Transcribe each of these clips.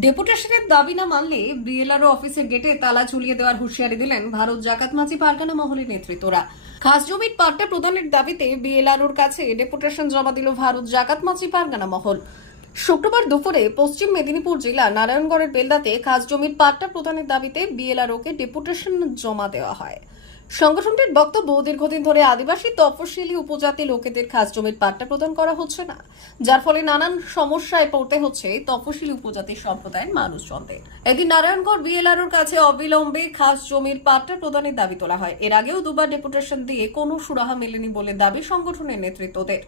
ডেপুটেশনের দাবি না মানলে বিএলআরও অফিসের গেটে তালা ঝুলিয়ে দেওয়ার হুঁশিয়ারি দিলেন ভারত জাকাত মাঝি পারগানা মহলের নেতৃত্বরা। খাস জমির পাট্টা প্রদানের দাবিতে বিএলআরওর কাছে ডেপুটেশন জমা দিল ভারত জাকাত মাঝি পারগানা মহল। শুক্রবার দুপুরে পশ্চিম মেদিনীপুর জেলা নারায়ণগড়ের বেলদাতে খাস জমির পাট্টা প্রদানের দাবিতে বিএলআরওকে ডেপুটেশন জমা দেওয়া হয়। সংগঠনটির বক্তব্য, দীর্ঘদিন ধরে আদিবাসী তফসিলি উপজাতি লোকেদের খাস জমির পাট্টা প্রদান করা হচ্ছে না, যার ফলে নানান সমস্যায় পড়তে হচ্ছে তফসিলি উপজাতি সম্প্রদায়ের মানুষজনদের। এদিন নারায়ণগড় বিএলআরওর কাছে অবিলম্বে খাস জমির পাট্টা প্রদানের দাবি তোলা হয়। এর আগেও দুবার ডেপুটেশন দিয়ে কোনো সুরাহা মেলেনি বলে দাবি সংগঠনের নেতৃত্বদের।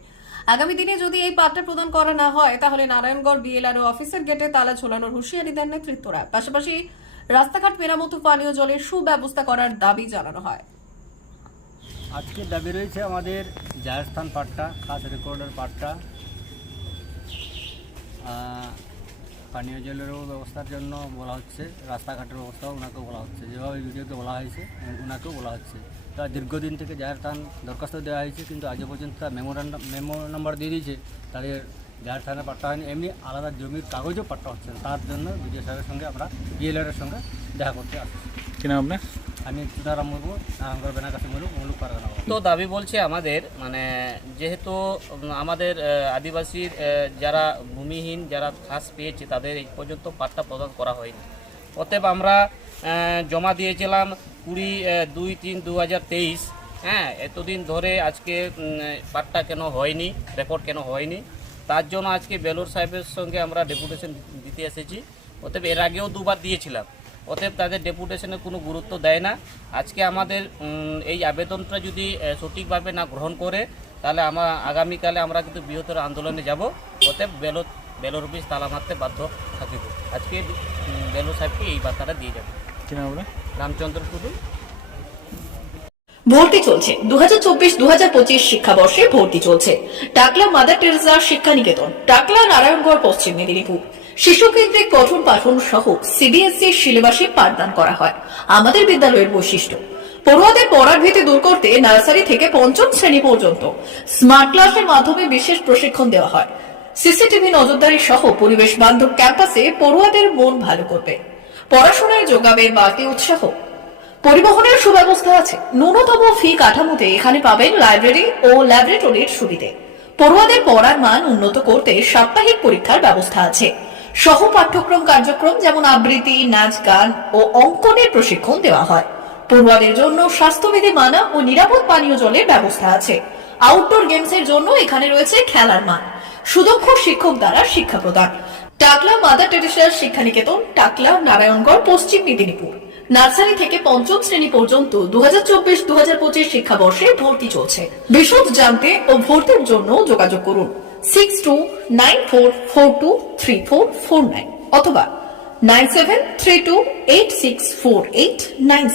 আগামী দিনে যদি এই পাট্টা প্রদান করা না হয়, তাহলে নারায়ণগড় বিএলআরও অফিসের গেটে তালা ঝোলানোর হুঁশিয়ারি দেন নেতৃত্বরা। পাশাপাশি রাস্তাঘাট মেরামতো, পানীয় জলের সুব্যবস্থা করার দাবি জানানো হয়। আজকের দাবি রয়েছে আমাদের জায়স্থান পাট্টা, খাস রেকর্ডের পাট্টা। পানীয় জলেরও ব্যবস্থার জন্য বলা হচ্ছে, রাস্তাঘাটের ব্যবস্থাও ওনাকেও বলা হচ্ছে। যেভাবে ভিডিওতে বলা হয়েছে, ওনাকেও বলা হচ্ছে। তা দীর্ঘদিন থেকে জাহের থান দরখাস্ত দেওয়া হয়েছে, কিন্তু আজও পর্যন্ত তার মেমোরান্ডাম মেমো নাম্বার দিয়ে দিয়েছে, তাদের জাহের থানে পাট্টা হয়নি। এমনি আলাদা জমির কাগজও পাট্টা হচ্ছে তার জন্য বিডিও সাহেবের সঙ্গে আমরা বিএলআরের সঙ্গে দেখা করতে আসছি। কি নাম আপনার? আমি চুনারাম মুর্মু নারায়ণগড় বেনাকাশি মুলুক মুলুক। তো দাবি বলছে আমাদের মানে যেহেতু আমাদের আদিবাসীর যারা ভূমিহীন, যারা ঘাস পেয়েছে, তাদের এই পর্যন্ত পাট্টা প্রদান করা হয়নি। অতএব আমরা জমা দিয়েছিলাম কুড়ি দুই তিন দু হ্যাঁ এতদিন ধরে আজকে পাট্টা কেন হয়নি রেকর্ড কেন হয়নি? তার জন্য আজকে বেলুর সাহেবের সঙ্গে আমরা ডেপুটেশন দিতে এসেছি। অতএব এর আগেও দুবার দিয়েছিলাম। অতএব তাদের ডেপুটেশনে কোনো গুরুত্ব দেয় না। আজকে আমাদের এই আবেদনটা যদি সঠিকভাবে না গ্রহণ করে তাহলে আমরা আগামীকালে আমরা কিন্তু বৃহত্তর আন্দোলনে যাব। অতএব বেলোর বেলোর অফিস তালা মারতে বাধ্য থাকিব। আজকে বেলোর সাহেবকে এই বার্তাটা দিয়ে যাবে। রামচন্দ্র টুডু। ভর্তি চলছে। দু হাজার চব্বিশ দু হাজার পঁচিশ শিক্ষাবর্ষে ভর্তি চলছে। টাকলা মাদার টেরেসা শিক্ষা নিকেতন টাকলা নারায়ণগড় পশ্চিম মেদিনীপুর। শিশু কেন্দ্রিক পঠন পাঠন সহ সিবিএসই সিলেবাসে পাঠদান করা হয়। আমাদের বিদ্যালয়ের বৈশিষ্ট্য, পড়ুয়াদের পড়ার ভীতি দূর করতে নার্সারি থেকে পঞ্চম শ্রেণি পর্যন্ত স্মার্ট ক্লাসের মাধ্যমে বিশেষ প্রশিক্ষণ দেওয়া হয়। সিসিটিভি নজরদারি সহ পরিবেশ বান্ধব ক্যাম্পাসে পড়ুয়াদের মন ভালো করবে। পড়াশোনায় যোগাবে বাড়তি উৎসাহ। পরিবহনের সুব্যবস্থা আছে। ন্যূনতম ফি কাঠামোতে এখানে পাবেন লাইব্রেরি ও ল্যাবরেটরির সুবিধে। পড়ুয়াদের পড়ার মান উন্নত করতে সাপ্তাহিক পরীক্ষার ব্যবস্থা আছে। সহ পাঠ্যক্রম কার্যক্রম যেমন আবৃত্তি, নাচ, গান ও অঙ্কনের প্রশিক্ষণ দেওয়া হয়। পড়ুয়াদের জন্য স্বাস্থ্যবিধি মানা ও নিরাপদ পানীয় জলের ব্যবস্থা আছে। আউটডোর গেমসের জন্য এখানে রয়েছে খেলার মান সুদক্ষ শিক্ষক দ্বারা শিক্ষা প্রদান। টাকলা মাদার টেরেসার শিক্ষানিকেতন, টাকলা, নারায়ণগড়, পশ্চিম মেদিনীপুর। নার্সারি থেকে পঞ্চম শ্রেণি পর্যন্ত দু হাজার চব্বিশ দু হাজার পঁচিশ শিক্ষাবর্ষে ভর্তি চলছে। বিশদ জানতে ও ভর্তির জন্য যোগাযোগ করুন। Six two nine four four two three four four nine অথবা nine seven three two eight six four eight nine